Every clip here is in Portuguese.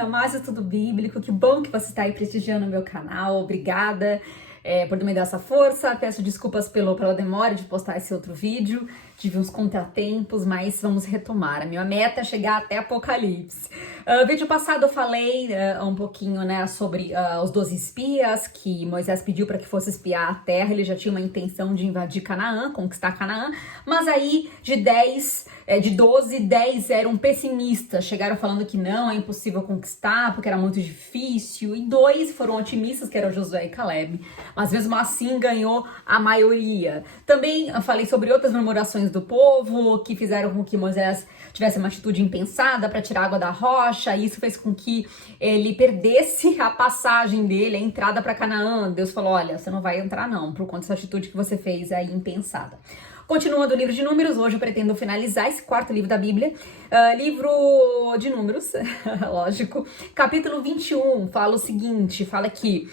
bem-vinda a mais um Estudo Bíblico. Que bom que você está aí prestigiando o meu canal. Obrigada por me dar essa força. Peço desculpas pela demora de postar esse outro vídeo. Tive uns contratempos, mas vamos retomar. A minha meta é chegar até Apocalipse. Vídeo passado eu falei um pouquinho, né, sobre os 12 espias que Moisés pediu para que fosse espiar a terra. Ele já tinha uma intenção de invadir Canaã, conquistar Canaã, mas aí de 12, 10 eram pessimistas, chegaram falando que não, é impossível conquistar porque era muito difícil, e 2 foram otimistas, que eram Josué e Caleb, mas mesmo assim ganhou a maioria. Também eu falei sobre outras murmurações do povo que fizeram com que Moisés tivesse uma atitude impensada para tirar água da rocha, e isso fez com que ele perdesse a passagem dele, a entrada para Canaã. Deus falou: olha, você não vai entrar não, por conta dessa atitude que você fez aí impensada. Continuando o livro de Números, hoje eu pretendo finalizar esse quarto livro da Bíblia, livro de Números, lógico, capítulo 21, fala o seguinte, fala que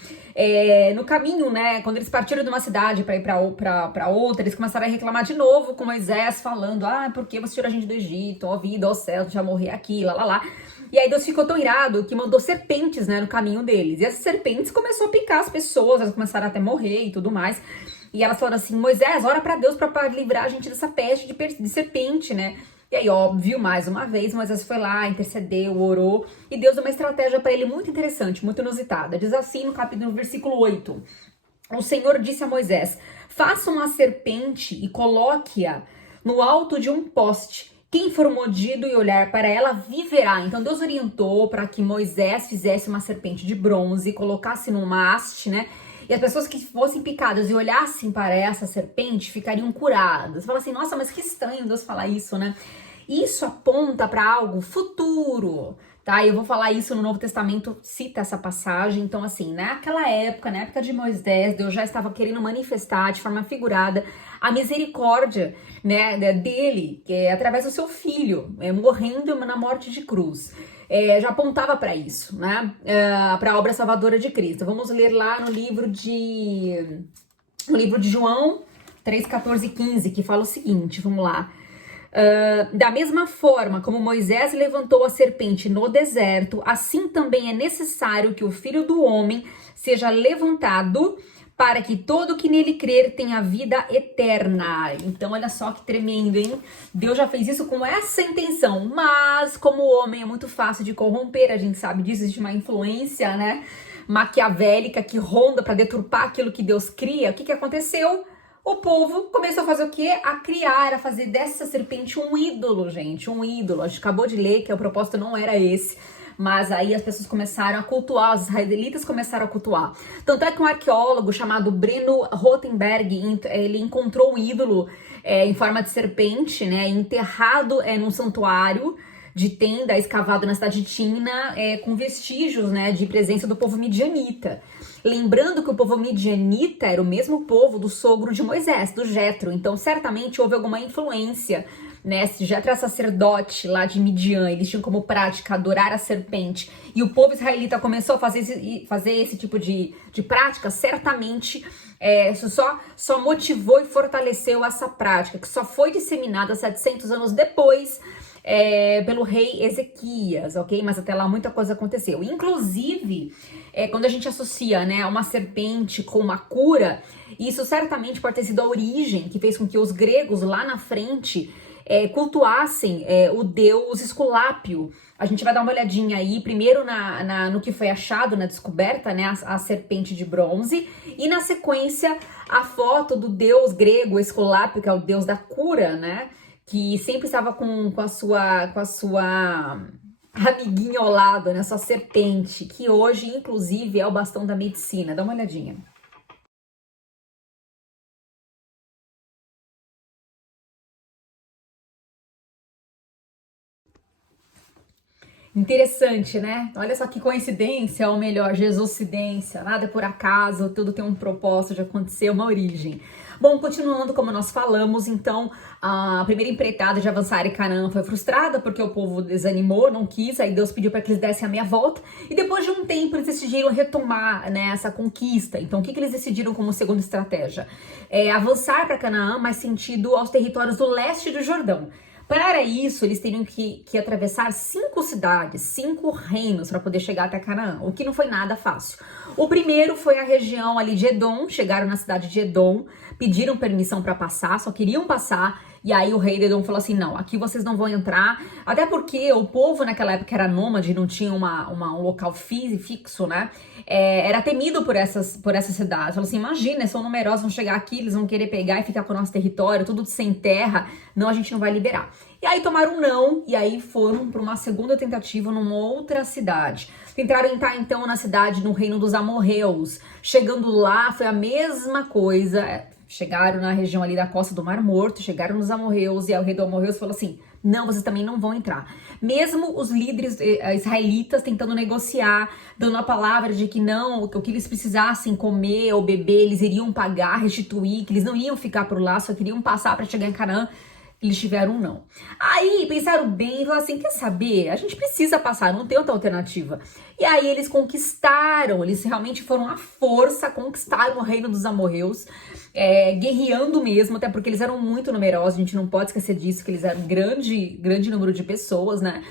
no caminho, né, quando eles partiram de uma cidade para ir para outra, eles começaram a reclamar de novo com Moisés, falando: por que você tirou a gente do Egito, ó vida, ó céu, a gente vai morrer aqui, lá. E aí Deus ficou tão irado que mandou serpentes, né, no caminho deles, e essas serpentes começaram a picar as pessoas, elas começaram até a morrer e tudo mais. E elas falaram assim: Moisés, ora pra Deus pra livrar a gente dessa peste de serpente, né? E aí, óbvio, mais uma vez, Moisés foi lá, intercedeu, orou, e Deus deu uma estratégia para ele muito interessante, muito inusitada. Diz assim no versículo 8: o Senhor disse a Moisés: faça uma serpente e coloque-a no alto de um poste. Quem for mordido e olhar para ela viverá. Então Deus orientou para que Moisés fizesse uma serpente de bronze, colocasse numa haste, né? E as pessoas que fossem picadas e olhassem para essa serpente ficariam curadas. Você fala assim: nossa, mas que estranho Deus falar isso, né? Isso aponta para algo futuro, tá? Eu vou falar isso no Novo Testamento, cita essa passagem. Então, assim, naquela época, na época de Moisés, Deus já estava querendo manifestar de forma figurada a misericórdia, né, dele, através do seu filho, morrendo na morte de cruz. Já apontava para isso, né? Para a obra salvadora de Cristo. Vamos ler lá no livro de João 3, 14 e 15, que fala o seguinte, vamos lá. Da mesma forma como Moisés levantou a serpente no deserto, assim também é necessário que o Filho do Homem seja levantado, para que todo que nele crer tenha vida eterna. Então, olha só que tremendo, hein? Deus já fez isso com essa intenção, mas como o homem é muito fácil de corromper, a gente sabe disso, existe uma influência, né, maquiavélica que ronda para deturpar aquilo que Deus cria. O que aconteceu? O povo começou a fazer o quê? A criar, a fazer dessa serpente um ídolo, gente, um ídolo. A gente acabou de ler que o propósito não era esse. Mas aí as pessoas começaram a cultuar, os israelitas começaram a cultuar. Tanto é que um arqueólogo chamado Breno Rothenberg, ele encontrou um ídolo em forma de serpente, né, enterrado num santuário de tenda escavado na cidade de Timna, com vestígios, né, de presença do povo midianita. Lembrando que o povo midianita era o mesmo povo do sogro de Moisés, do Jetro. Então, certamente houve alguma influência, né? Se Jetro era sacerdote lá de Midian, eles tinham como prática adorar a serpente, e o povo israelita começou a fazer esse tipo de prática, certamente isso só motivou e fortaleceu essa prática, que só foi disseminada 700 anos depois pelo rei Ezequias, ok? Mas até lá muita coisa aconteceu. Inclusive, quando a gente associa, né, uma serpente com uma cura, isso certamente pode ter sido a origem que fez com que os gregos lá na frente cultuassem o deus Esculápio. A gente vai dar uma olhadinha aí, primeiro no que foi achado na descoberta, né, a serpente de bronze, e na sequência a foto do deus grego Esculápio, que é o deus da cura, né, que sempre estava com a sua amiguinha ao lado, né, sua serpente, que hoje, inclusive, é o bastão da medicina. Dá uma olhadinha. Interessante, né? Olha só que coincidência, ou melhor, Jesuscidência. Nada é por acaso, tudo tem um propósito de acontecer, uma origem. Bom, continuando como nós falamos, então, a primeira empreitada de avançar em Canaã foi frustrada, porque o povo desanimou, não quis, aí Deus pediu para que eles dessem a meia volta, e depois de um tempo eles decidiram retomar, né, essa conquista. Então, o que eles decidiram como segunda estratégia? Avançar para Canaã, mais sentido aos territórios do leste do Jordão. Para isso, eles teriam que atravessar 5 cidades, 5 reinos para poder chegar até Canaã, o que não foi nada fácil. O primeiro foi a região ali de Edom, chegaram na cidade de Edom, pediram permissão para passar, só queriam passar, e aí o rei de Edom falou assim, não, aqui vocês não vão entrar, até porque o povo naquela época era nômade, não tinha um local fixo, né? Era temido por essas cidades. Falou assim, imagina, são numerosos, vão chegar aqui, eles vão querer pegar e ficar com o nosso território, tudo sem terra, não, a gente não vai liberar. E aí tomaram um não, e aí foram para uma segunda tentativa numa outra cidade. Tentaram entrar então na cidade, no reino dos amorreus. Chegando lá, foi a mesma coisa. Chegaram na região ali da costa do Mar Morto, chegaram nos amorreus, e aí o rei dos amorreus falou assim, não, vocês também não vão entrar. Mesmo os líderes israelitas tentando negociar, dando a palavra de que não, o que eles precisassem comer ou beber, eles iriam pagar, restituir, que eles não iam ficar por lá, só queriam passar para chegar em Canaã, eles tiveram um não. Aí pensaram bem e falaram assim, quer saber? A gente precisa passar, não tem outra alternativa. E aí eles conquistaram, eles realmente foram à força, conquistaram o reino dos amorreus, guerreando mesmo, até porque eles eram muito numerosos, a gente não pode esquecer disso, que eles eram um grande número de pessoas, né?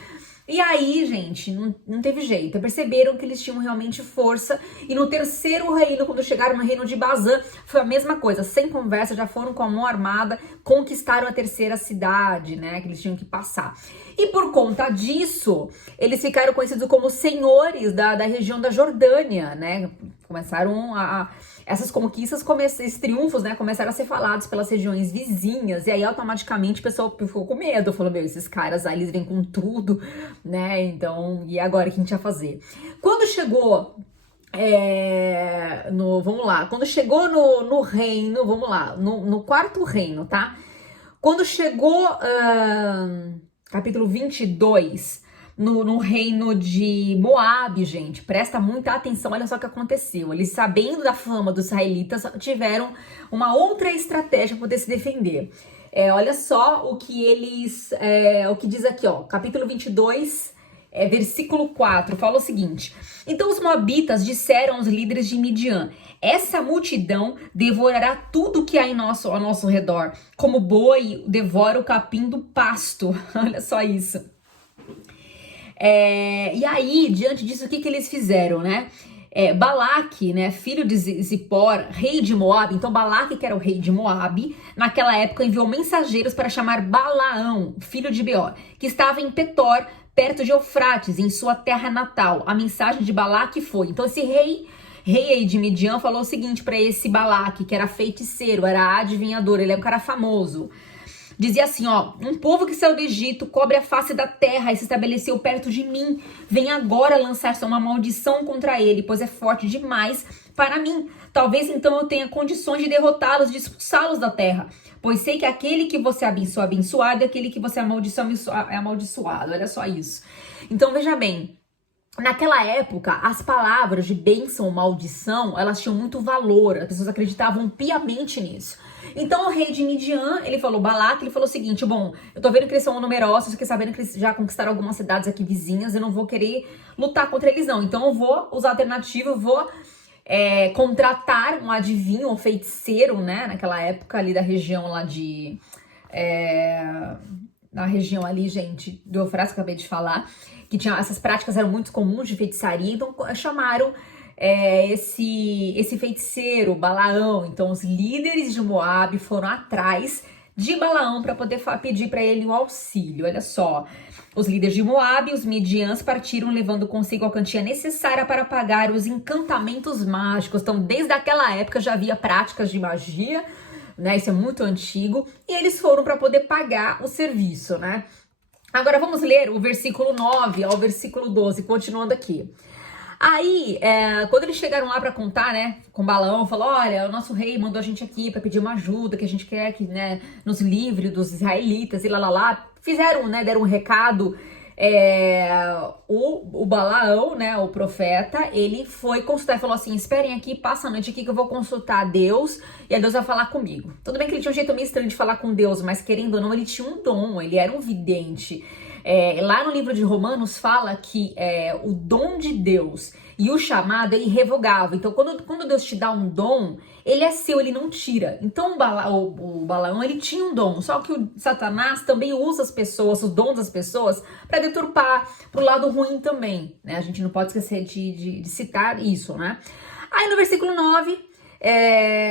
E aí, gente, não teve jeito. Perceberam que eles tinham realmente força. E no terceiro reino, quando chegaram no reino de Bazã, foi a mesma coisa. Sem conversa, já foram com a mão armada, conquistaram a terceira cidade, né? Que eles tinham que passar. E por conta disso, eles ficaram conhecidos como senhores da região da Jordânia, né? Começaram essas conquistas, esses triunfos, né, começaram a ser falados pelas regiões vizinhas, e aí automaticamente o pessoal ficou com medo, falou, meu, esses caras aí, eles vêm com tudo, né, então, e agora o que a gente ia fazer? Quando chegou, quando chegou no reino, vamos lá, no quarto reino, tá? Quando chegou, capítulo 22, no reino de Moabe, gente, presta muita atenção, olha só o que aconteceu. Eles, sabendo da fama dos israelitas, tiveram uma outra estratégia para poder se defender. Olha só o que o que diz aqui, ó, capítulo 22, versículo 4, fala o seguinte: então os moabitas disseram aos líderes de Midian, essa multidão devorará tudo que há ao nosso redor, como boi devora o capim do pasto. Olha só isso. E aí, diante disso, o que eles fizeram, né? Balaque, né, filho de Zippor, rei de Moabe, então Balaque, que era o rei de Moabe, naquela época enviou mensageiros para chamar Balaão, filho de Beor, que estava em Petor, perto de Eufrates, em sua terra natal. A mensagem de Balaque foi, então esse rei aí de Midian falou o seguinte para esse Balaque, que era feiticeiro, era adivinhador, ele é um cara famoso. Dizia assim, ó, um povo que saiu do Egito, cobre a face da terra e se estabeleceu perto de mim. Vem agora lançar-se uma maldição contra ele, pois é forte demais para mim. Talvez então eu tenha condições de derrotá-los, de expulsá-los da terra. Pois sei que aquele que você abençoa, abençoado, e aquele que você amaldiçoa, é amaldiçoado. Olha só isso. Então, veja bem. Naquela época, as palavras de bênção ou maldição, elas tinham muito valor. As pessoas acreditavam piamente nisso. Então o rei de Midian, ele falou, Balaque, ele falou o seguinte, bom, eu tô vendo que eles são numerosos, fiquei sabendo que eles já conquistaram algumas cidades aqui vizinhas, eu não vou querer lutar contra eles não, então eu vou usar a alternativa, eu vou contratar um adivinho, um feiticeiro, né, naquela época ali da região lá de... na região ali, gente, do Eufrates, que eu acabei de falar, que tinha, essas práticas eram muito comuns de feitiçaria, então chamaram esse feiticeiro, Balaão. Então os líderes de Moabe foram atrás de Balaão para poder pedir para ele um auxílio. Olha só, os líderes de Moabe, os midiãs, partiram levando consigo a quantia necessária para pagar os encantamentos mágicos. Então desde aquela época já havia práticas de magia, né? Isso é muito antigo, e eles foram para poder pagar o serviço, né? Agora vamos ler o versículo 9 ao versículo 12, continuando aqui. Aí, quando eles chegaram lá para contar, né, com Balaão, falou, olha, o nosso rei mandou a gente aqui para pedir uma ajuda, que a gente quer que, né, nos livre dos israelitas e lá. Fizeram, né, deram um recado. O Balaão, né, o profeta, ele foi consultar e falou assim, esperem aqui, passa a noite aqui que eu vou consultar a Deus e a Deus vai falar comigo. Tudo bem que ele tinha um jeito meio estranho de falar com Deus, mas querendo ou não, ele tinha um dom, ele era um vidente. Lá no livro de Romanos fala que o dom de Deus E o chamado é irrevogável. Então, quando Deus te dá um dom, ele é seu, ele não tira. Então, o Balaão, ele tinha um dom. Só que o Satanás também usa as pessoas, os dons das pessoas, para deturpar pro lado ruim também, né? A gente não pode esquecer de citar isso, né? Aí no versículo 9,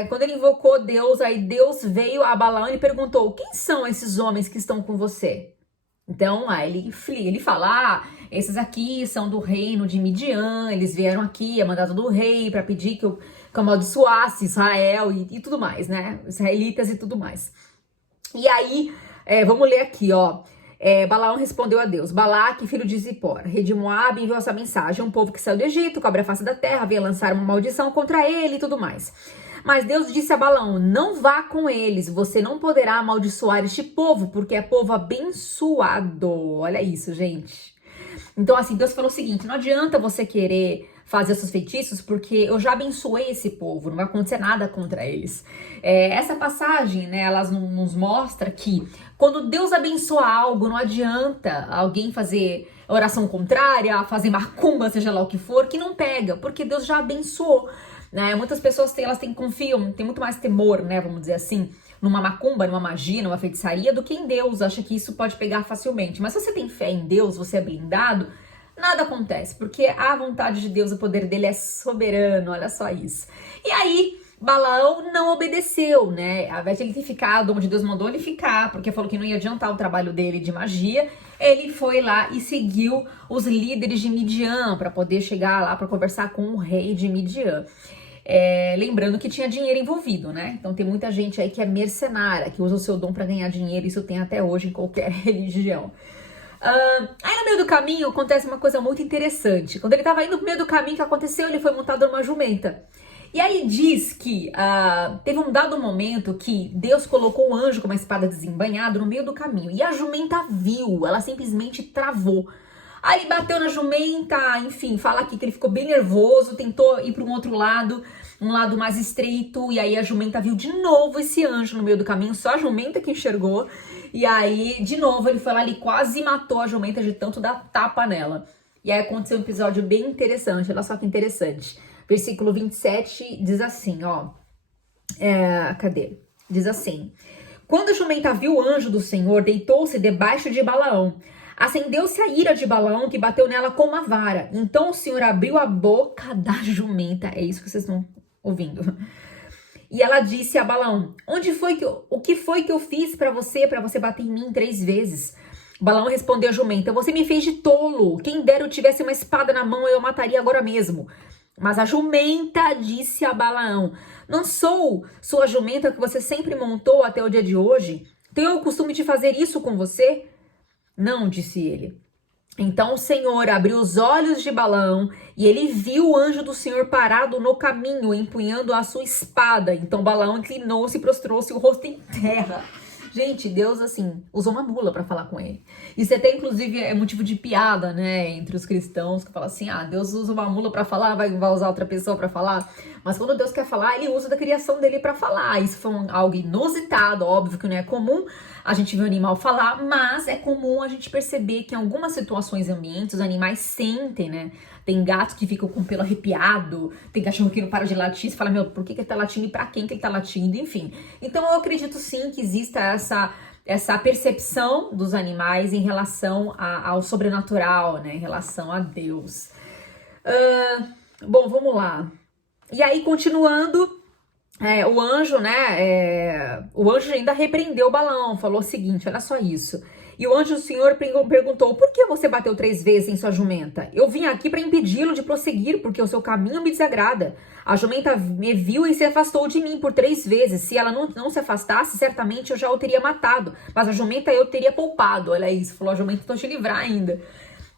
quando ele invocou Deus, aí Deus veio a Balaão e perguntou: quem são esses homens que estão com você? Então, aí ele fala: esses aqui são do reino de Midian, eles vieram aqui, é mandado do rei para pedir que eu amaldiçoasse Israel e tudo mais, né? Israelitas e tudo mais. E aí, vamos ler aqui, ó. Balaão respondeu a Deus: Balaque, filho de Zippor, rei de Moabe, enviou essa mensagem: um povo que saiu do Egito, cobre a face da terra, veio lançar uma maldição contra ele e tudo mais. Mas Deus disse a Balaão: não vá com eles, você não poderá amaldiçoar este povo, porque é povo abençoado. Olha isso, gente. Então, assim, Deus falou o seguinte: não adianta você querer fazer seus feitiços, porque eu já abençoei esse povo, não vai acontecer nada contra eles. Essa passagem, né, ela nos mostra que quando Deus abençoa algo, não adianta alguém fazer oração contrária, fazer macumba, seja lá o que for, que não pega, porque Deus já abençoou. Né? Muitas pessoas confiam, tem muito mais temor, né, vamos dizer assim, numa macumba, numa magia, numa feitiçaria, do que em Deus. Acha que isso pode pegar facilmente. Mas se você tem fé em Deus, você é blindado, nada acontece, porque a vontade de Deus, o poder dele é soberano, olha só isso. E aí, Balaão não obedeceu, né? Ao invés de ele ter ficado onde Deus mandou ele ficar, porque falou que não ia adiantar o trabalho dele de magia, ele foi lá e seguiu os líderes de Midian para poder chegar lá para conversar com o rei de Midian. Lembrando que tinha dinheiro envolvido, né? Então tem muita gente aí que é mercenária, que usa o seu dom para ganhar dinheiro, isso tem até hoje em qualquer religião. Aí no meio do caminho acontece uma coisa muito interessante. Quando ele estava indo no meio do caminho, o que aconteceu? Ele foi montado numa jumenta. E aí diz que teve um dado momento que Deus colocou um anjo com uma espada desembainhada no meio do caminho. E a jumenta viu, ela simplesmente travou. Aí ele bateu na jumenta, enfim, fala aqui que ele ficou bem nervoso, tentou ir para um outro lado, um lado mais estreito, e aí a jumenta viu de novo esse anjo no meio do caminho, só a jumenta que enxergou, e aí, de novo, ele foi lá e quase matou a jumenta de tanto dar tapa nela. E aí aconteceu um episódio bem interessante, olha só que interessante. Versículo 27 diz assim, ó, cadê? Diz assim: quando a jumenta viu o anjo do Senhor, deitou-se debaixo de Balaão. Acendeu-se a ira de Balaão, que bateu nela com uma vara. Então o Senhor abriu a boca da jumenta. É isso que vocês estão ouvindo. E ela disse a Balaão: o que foi que eu fiz para você bater em mim 3 vezes? Balaão respondeu à jumenta: você me fez de tolo. Quem dera eu tivesse uma espada na mão, eu mataria agora mesmo. Mas a jumenta disse a Balaão: não sou sua jumenta que você sempre montou até o dia de hoje? Tenho o costume de fazer isso com você? Não, disse ele. Então o Senhor abriu os olhos de Balaão e ele viu o anjo do Senhor parado no caminho, empunhando a sua espada. Então Balaão inclinou-se e prostrou-se o rosto em terra. Gente, Deus, assim, usou uma mula para falar com ele. Isso até, inclusive, é motivo de piada, né, entre os cristãos, que falam assim: Deus usa uma mula para falar, vai usar outra pessoa para falar. Mas quando Deus quer falar, ele usa da criação dele para falar. Isso foi algo inusitado, óbvio que não é comum a gente ver o animal falar, mas é comum a gente perceber que em algumas situações e ambientes os animais sentem, né? Tem gatos que ficam com o pelo arrepiado, tem cachorro que não para de latir, você fala: meu, por que ele tá latindo e pra quem que ele tá latindo? Enfim. Então eu acredito sim que exista essa percepção dos animais em relação ao sobrenatural, né? Em relação a Deus. Bom, vamos lá. E aí, continuando, o anjo, né? O anjo ainda repreendeu Balaão, falou o seguinte: olha só isso. E o anjo do Senhor perguntou: por que você bateu 3 vezes em sua jumenta? Eu vim aqui para impedi-lo de prosseguir, porque o seu caminho me desagrada. A jumenta me viu e se afastou de mim por 3 vezes. Se ela não se afastasse, certamente eu já o teria matado. Mas a jumenta eu teria poupado. Olha isso, falou a jumenta: então te livrar ainda.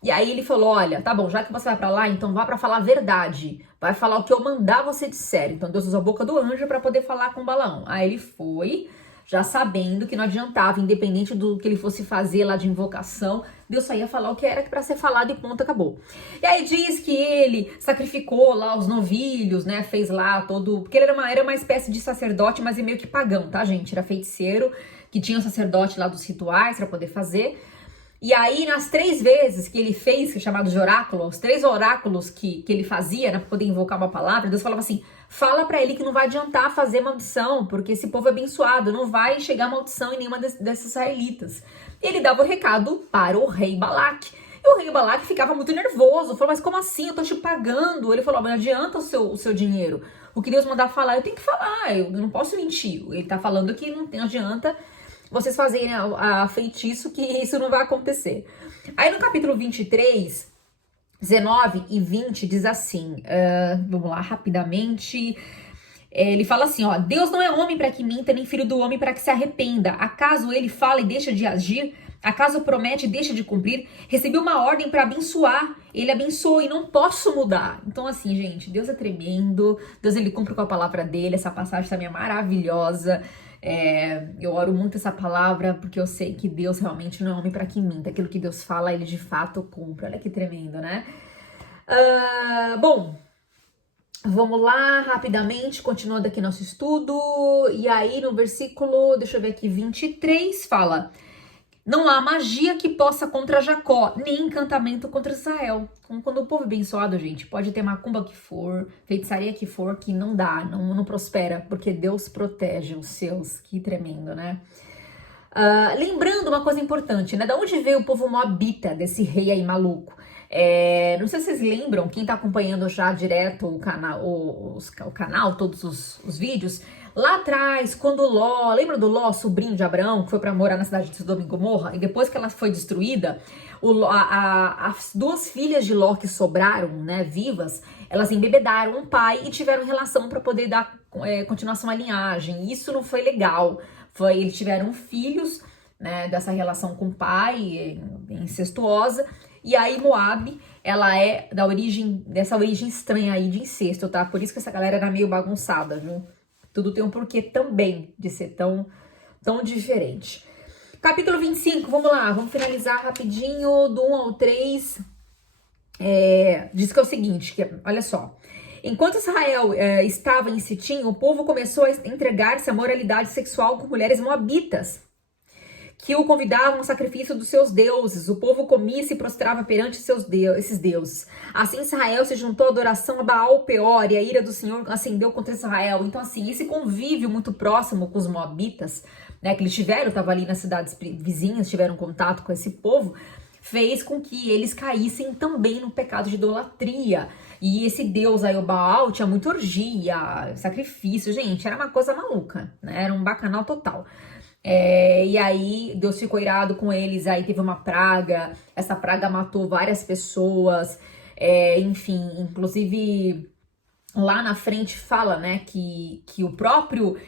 E aí ele falou: olha, tá bom, já que você vai pra lá, então vá pra falar a verdade. Vai falar o que eu mandar você disser. Então Deus usou a boca do anjo para poder falar com Balaão. Aí ele foi, já sabendo que não adiantava, independente do que ele fosse fazer lá de invocação, Deus só ia falar o que era para ser falado e ponto, acabou. E aí diz que ele sacrificou lá os novilhos, né, fez lá todo... Porque ele era uma espécie de sacerdote, mas é meio que pagão, tá, gente? Era feiticeiro, que tinha o sacerdote lá dos rituais para poder fazer. E aí, nas 3 vezes que ele fez, que é chamado de oráculo, os 3 oráculos que ele fazia, né, para poder invocar uma palavra, Deus falava assim, fala para ele que não vai adiantar fazer maldição, porque esse povo é abençoado, não vai chegar maldição em nenhuma desses israelitas. Ele dava o recado para o rei Balaque. E o rei Balaque ficava muito nervoso, falou, mas como assim? Eu tô te pagando. Ele falou, mas não adianta o seu dinheiro. O que Deus mandar falar, eu tenho que falar, eu não posso mentir. Ele tá falando que não adianta vocês fazerem a feitiço, que isso não vai acontecer. Aí no capítulo 23, 19 e 20 diz assim, vamos lá rapidamente, ele fala assim, ó, Deus não é homem para que minta, nem filho do homem para que se arrependa. Acaso ele fala e deixa de agir? Acaso promete e deixa de cumprir? Recebi uma ordem para abençoar, ele abençoou e não posso mudar. Então assim, gente, Deus é tremendo, Deus ele cumpre com a palavra dele, essa passagem também é maravilhosa. Eu oro muito essa palavra porque eu sei que Deus realmente não é homem para que minta. Aquilo que Deus fala, ele de fato cumpre. Olha que tremendo, né? Bom, vamos lá rapidamente, continuando aqui nosso estudo. E aí no versículo, deixa eu ver aqui, 23 fala: não há magia que possa contra Jacó, nem encantamento contra Israel. Então, quando o povo é abençoado, gente, pode ter macumba que for, feitiçaria que for, que não dá, não prospera, porque Deus protege os seus. Que tremendo, né? Lembrando uma coisa importante, né? Da onde veio o povo moabita, desse rei aí maluco? Não sei se vocês lembram, quem tá acompanhando já direto o canal, todos os vídeos, lá atrás, quando Ló, lembra do Ló, sobrinho de Abraão, que foi para morar na cidade de Sodoma e Gomorra, e depois que ela foi destruída, as 2 filhas de Ló que sobraram, né, vivas, elas embebedaram um pai e tiveram relação para poder dar continuação à linhagem. Isso não foi legal. Eles tiveram filhos, né, dessa relação com o pai, incestuosa, e aí Moab, ela é dessa origem estranha aí de incesto, tá? Por isso que essa galera era meio bagunçada, viu? Tudo tem um porquê também de ser tão diferente. Capítulo 25, vamos lá, vamos finalizar rapidinho, do 1 ao 3. Diz que é o seguinte, olha só. Enquanto Israel estava em Sitim, o povo começou a entregar-se à moralidade sexual com mulheres moabitas, que o convidavam ao sacrifício dos seus deuses. O povo comia e se prostrava perante esses deuses. Assim Israel se juntou à adoração a Baal Peor, e a ira do Senhor acendeu contra Israel. Então assim, esse convívio muito próximo com os moabitas, né, que eles estavam ali nas cidades vizinhas, tiveram contato com esse povo, fez com que eles caíssem também no pecado de idolatria. E esse deus aí, o Baal, tinha muita orgia, sacrifício, gente, era uma coisa maluca, né, era um bacanal total. E aí Deus ficou irado com eles, aí teve uma praga, essa praga matou várias pessoas, enfim, inclusive lá na frente fala, né, que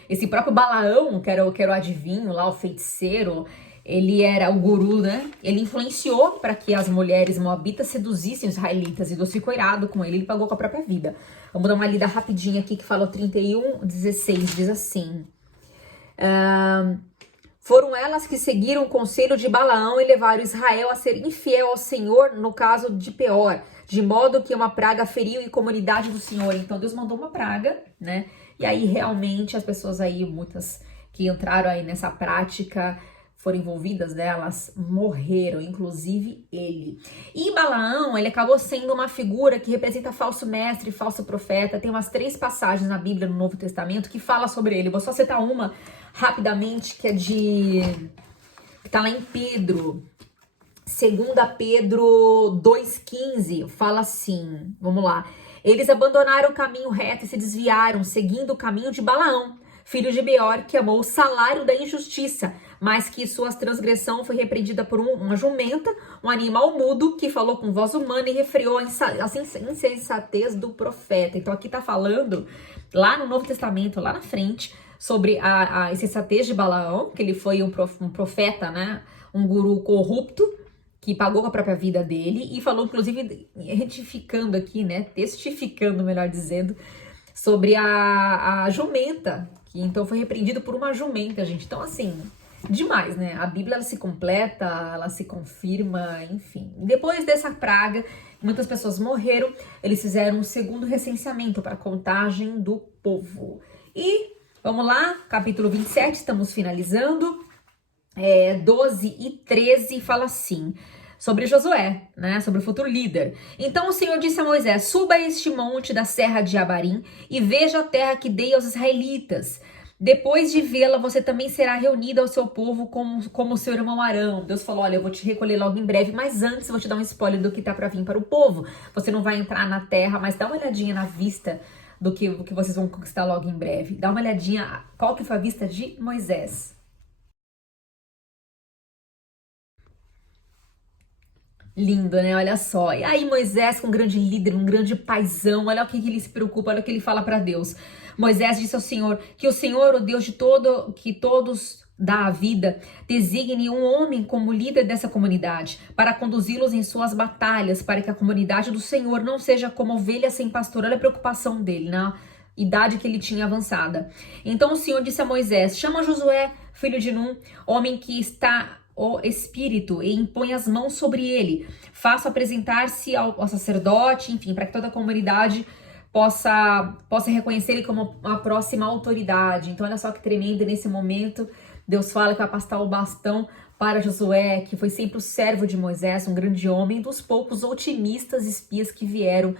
esse próprio Balaão, que era o adivinho lá, o feiticeiro, ele era o guru, né, ele influenciou para que as mulheres moabitas seduzissem os israelitas, e Deus ficou irado com ele pagou com a própria vida. Vamos dar uma lida rapidinha aqui que fala o 31:16, diz assim: foram elas que seguiram o conselho de Balaão e levaram Israel a ser infiel ao Senhor no caso de Peor, de modo que uma praga feriu a comunidade do Senhor. Então Deus mandou uma praga, né? E aí realmente as pessoas aí, muitas que entraram aí nessa prática, foram envolvidas delas, morreram, inclusive ele. E Balaão, ele acabou sendo uma figura que representa falso mestre, falso profeta. Tem umas 3 passagens na Bíblia, no Novo Testamento, que fala sobre ele. Vou só citar uma rapidamente, que tá lá em Pedro. 2 Pedro 2,15, fala assim, vamos lá. Eles abandonaram o caminho reto e se desviaram, seguindo o caminho de Balaão, filho de Beor, que amou o salário da injustiça, mas que sua transgressão foi repreendida por uma jumenta, um animal mudo, que falou com voz humana e refreou a insensatez do profeta. Então aqui tá falando, lá no Novo Testamento, lá na frente, sobre a insensatez de Balaão, que ele foi um profeta, né, um guru corrupto, que pagou com a própria vida dele, e falou, inclusive, retificando aqui, né, testificando, melhor dizendo, sobre a jumenta, que então foi repreendido por uma jumenta, gente. Então, assim, demais, né? A Bíblia, ela se completa, ela se confirma, enfim. Depois dessa praga, muitas pessoas morreram, eles fizeram um segundo recenseamento para a contagem do povo. E, vamos lá, capítulo 27, estamos finalizando. 12 e 13 fala assim, sobre Josué, né, sobre o futuro líder. Então o Senhor disse a Moisés, suba a este monte da serra de Abarim e veja a terra que dei aos israelitas. Depois de vê-la, você também será reunido ao seu povo como o seu irmão Arão. Deus falou, olha, eu vou te recolher logo em breve, mas antes eu vou te dar um spoiler do que tá para vir para o povo. Você não vai entrar na terra, mas dá uma olhadinha na vista do que vocês vão conquistar logo em breve. Dá uma olhadinha qual que foi a vista de Moisés. Lindo, né? Olha só. E aí Moisés, com um grande líder, um grande paizão, olha o que ele se preocupa, olha o que ele fala para Deus. Moisés disse ao Senhor, que o Senhor, o Deus de todo, que todos dá a vida, designe um homem como líder dessa comunidade, para conduzi-los em suas batalhas, para que a comunidade do Senhor não seja como ovelha sem pastor. Olha a preocupação dele, né? Idade que ele tinha avançada. Então o Senhor disse a Moisés, chama Josué, filho de Num, homem que está o Espírito, e impõe as mãos sobre ele. Faça apresentar-se ao sacerdote, enfim, para que toda a comunidade possa reconhecer ele como a próxima autoridade. Então olha só que tremendo, nesse momento Deus fala que vai passar o bastão para Josué, que foi sempre o servo de Moisés, um grande homem, dos poucos otimistas espias que vieram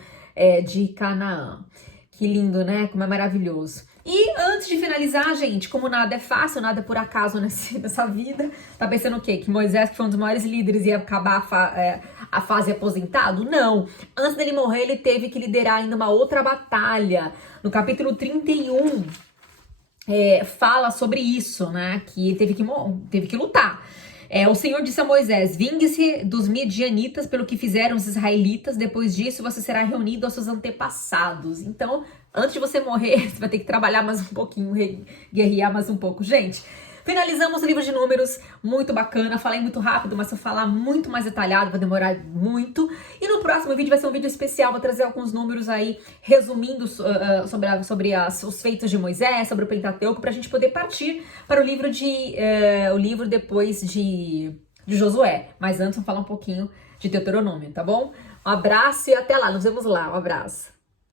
de Canaã. Que lindo, né? Como é maravilhoso. E antes de finalizar, gente, como nada é fácil, nada é por acaso nessa vida, tá pensando o quê? Que Moisés, que foi um dos maiores líderes, ia acabar a fase aposentado? Não. Antes dele morrer, ele teve que liderar ainda uma outra batalha. No capítulo 31, fala sobre isso, né? Que ele teve que lutar. O Senhor disse a Moisés, vingue-se dos midianitas pelo que fizeram os israelitas, depois disso você será reunido aos seus antepassados. Então, antes de você morrer, você vai ter que trabalhar mais um pouquinho, guerrear mais um pouco. Gente, finalizamos o livro de Números, muito bacana, falei muito rápido, mas se eu falar muito mais detalhado, vai demorar muito. E no próximo vídeo vai ser um vídeo especial, vou trazer alguns números aí, resumindo sobre os feitos de Moisés, sobre o Pentateuco, pra gente poder partir para o livro depois de Josué. Mas antes, vamos falar um pouquinho de Deuteronômio, tá bom? Um abraço e até lá, nos vemos lá, um abraço.